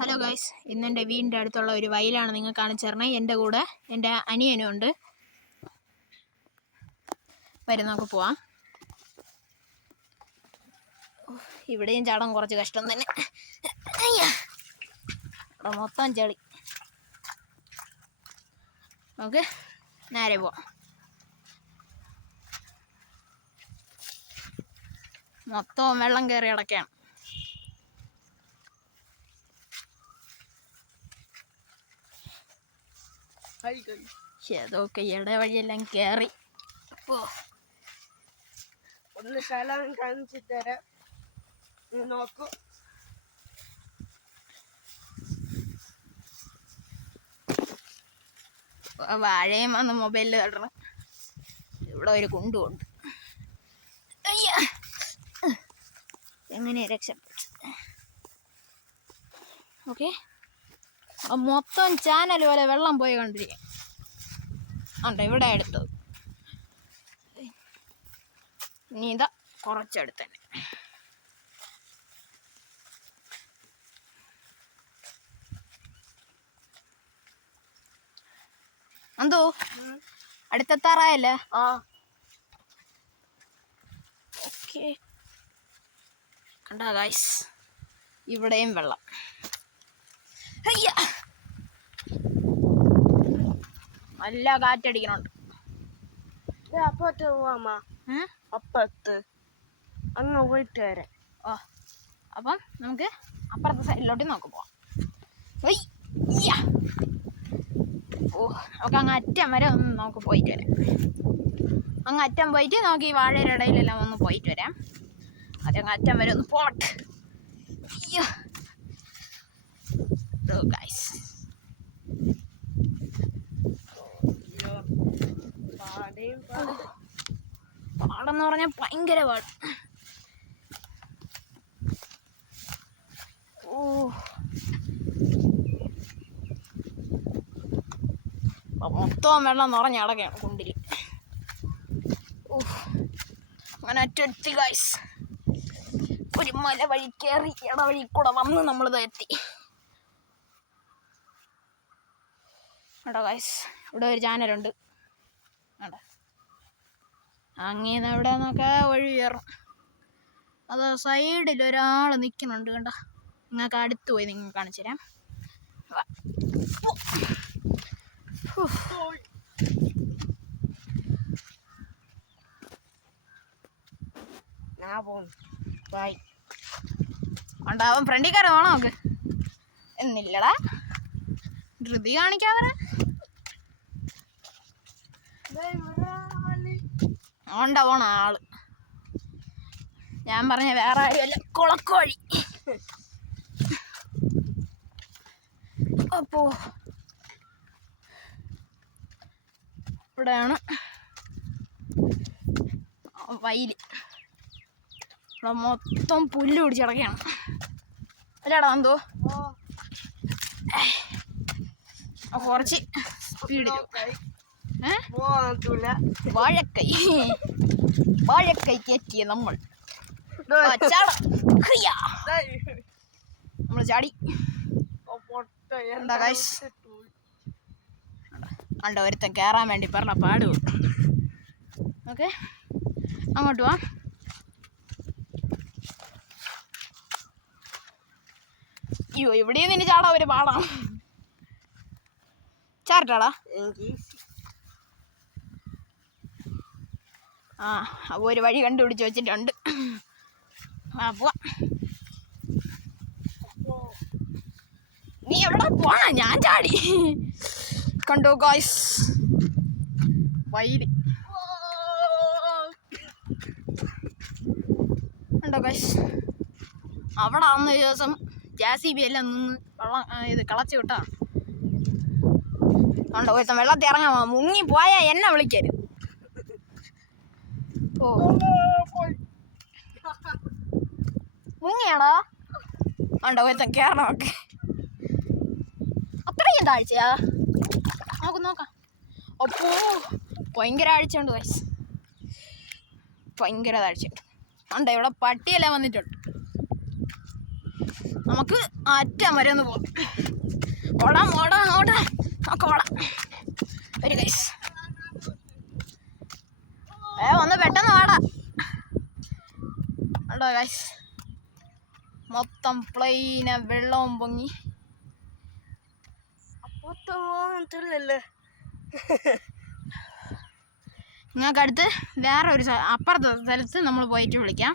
Hello guys, ഇന്നെൻ്റെ വീടിൻ്റെ അടുത്തുള്ള ഒരു വയലാണ് നിങ്ങൾ കാണിച്ചു തരണേ. എൻ്റെ കൂടെ എൻ്റെ അനിയനും ഉണ്ട്. വരും, നമുക്ക് പോവാം. ഇവിടെയും ചാടാൻ കുറച്ച് കഷ്ടം തന്നെ. ഇവിടെ മൊത്തം ചെളി. നമുക്ക് നേരെ പോവാം. മൊത്തം വെള്ളം കയറി അടയ്ക്കാണ്. അതൊക്കെ ഇടവഴിയെല്ലാം കയറി. ഒന്ന് സ്ഥലം കാണിച്ചു തരാം, നോക്കൂ. വാഴയും വന്ന് മൊബൈലിൽ തടണം. ഇവിടെ ഒരു കുണ്ടുണ്ട്. എങ്ങനെ രക്ഷപ്പെട്ടു? ഓക്കെ, മൊത്തം ചാനൽ പോലെ വെള്ളം പോയി കൊണ്ടിരിക്കും. ഉണ്ട് ഇവിടെ എടുത്തത്. ഇനി ഇതാ കുറച്ചെടുത്ത് തന്നെ. എന്തോ അടുത്തെത്താറായല്ലേ? ഓക്കെ, കണ്ടാ ഗൈസ്, ഇവിടെയും വെള്ളം. അയ്യ, നല്ല കാറ്റടിക്കണുണ്ട്. അപ്പുറത്ത് പോവാമ, അപ്പുറത്ത് അങ്ങ് പോയിട്ട് വരാം. ഓ, അപ്പം നമുക്ക് അപ്പുറത്തെ സൈഡിലോട്ട് നമുക്ക് പോവാം. ഓ, നമുക്ക് അങ്ങ് അറ്റം വരെ ഒന്ന് നമുക്ക് പോയിട്ട് വരാം. അങ്ങ് അറ്റം പോയിട്ട് നമുക്ക് ഈ വാഴയുടെ ഇടയിലെല്ലാം ഒന്ന് പോയിട്ട് വരാം. അതങ്ങ് അറ്റം വരെ ഒന്ന് പോട്ടെ. അയ്യോ ഗൈസ്, പാടെന്ന് പറഞ്ഞാൽ ഭയങ്കര പാട്. മൊത്തം വെള്ളം നിറഞ്ഞടക്കാണ് കുണ്ടിൽ. അങ്ങനെ അറ്റെത്തി ഗൈസ്. ഒരു മല വഴി കയറി ഇടവഴി കൂടെ വന്ന് നമ്മളിത് എത്തി. കേട്ടോ ഗൈസ്, ഇവിടെ ഒരു ചാനലുണ്ട്. കേട്ടോ, അങ്ങീന്ന് എവിടെ നിന്നൊക്കെ ഒഴി കയറും. അത് സൈഡിൽ ഒരാൾ നിൽക്കുന്നുണ്ട്. കണ്ടോ, നിങ്ങൾക്ക് അടുത്ത് പോയി നിങ്ങൾ കാണിച്ചു തരാം. ഉണ്ടാവും ഫ്രണ്ടിൽ കയറി വേണം നമുക്ക്. എന്നില്ലടാ, ധൃതി കാണിക്കാതെ ഉണ്ടാവണ ആള്. ഞാൻ പറഞ്ഞ വേറെ ആരുമല്ല, കുളക്കോഴി. അപ്പോ ഇവിടെയാണ് വയല്. ഇവിടെ മൊത്തം പുല്ല് പിടിച്ച് കിടക്കുകയാണ്. അല്ലേടാ എന്തോ? കുറച്ച് സ്പീഡിൽ വാഴക്കൈ കയറ്റിയ നമ്മൾ ചാടി. എന്താ ഗൈസ്, അണ്ട ഒരുത്തൻ കയറാൻ വേണ്ടി പറഞ്ഞ പാടും. ഓക്കെ, അങ്ങോട്ട് വാ. അയ്യോ, ഇവിടെയും നിന്നെ ചാടാ ഒരു പാടാണ്. ചാർട്ടാടാ. അപ്പോൾ ഒരു വഴി കണ്ടുപിടിച്ച് വെച്ചിട്ടുണ്ട്. പോവാ. നീ എവിടെ പോണ? ഞാൻ ചാടി. കണ്ടോ ഗായ്സ്, വയല് കണ്ടോ ഗായ്സ്. അവിടെ അന്ന് ഒരു ദിവസം JCB എല്ലാം നിന്ന് വെള്ളം ഇത് കളച്ച് വിട്ടാ. കണ്ടോ, ഒരുത്തം വെള്ളത്തിൽ ഇറങ്ങാൻ മുങ്ങി പോയാൽ എന്നെ വിളിക്കരുത്. ഓ, മുങ്ങിയാണോ? കണ്ടോ, ഒരുത്തം കയറണമൊക്കെ. അത്രയും താഴ്ചയാ? നോക്കാം. അപ്പോ ഭയങ്കര ആഴ്ചയുണ്ട് ഗൈസ്, ഭയങ്കര താഴ്ചയുണ്ട്. കണ്ടോ, ഇവിടെ പട്ടിയെല്ലാം വന്നിട്ടുണ്ട്. നമുക്ക് അറ്റം വരെ ഒന്ന് പോകാം. ഓടാം ഓടാം ഓടാം, നമുക്ക് ഓടാം. ഒരു ഗൈസ് ഒന്ന് പെട്ടെന്ന് ഓടാം. ഉണ്ടോ ഗൈസ്, മൊത്തം പ്ലെയിന് വെള്ളവും പൊങ്ങി. അപ്പുറത്ത് പോകത്തില്ലല്ലേ. നിങ്ങൾക്ക് അടുത്ത് വേറെ ഒരു അപ്പുറത്തെ സ്ഥലത്ത് നമ്മൾ പോയിട്ട് വിളിക്കാം.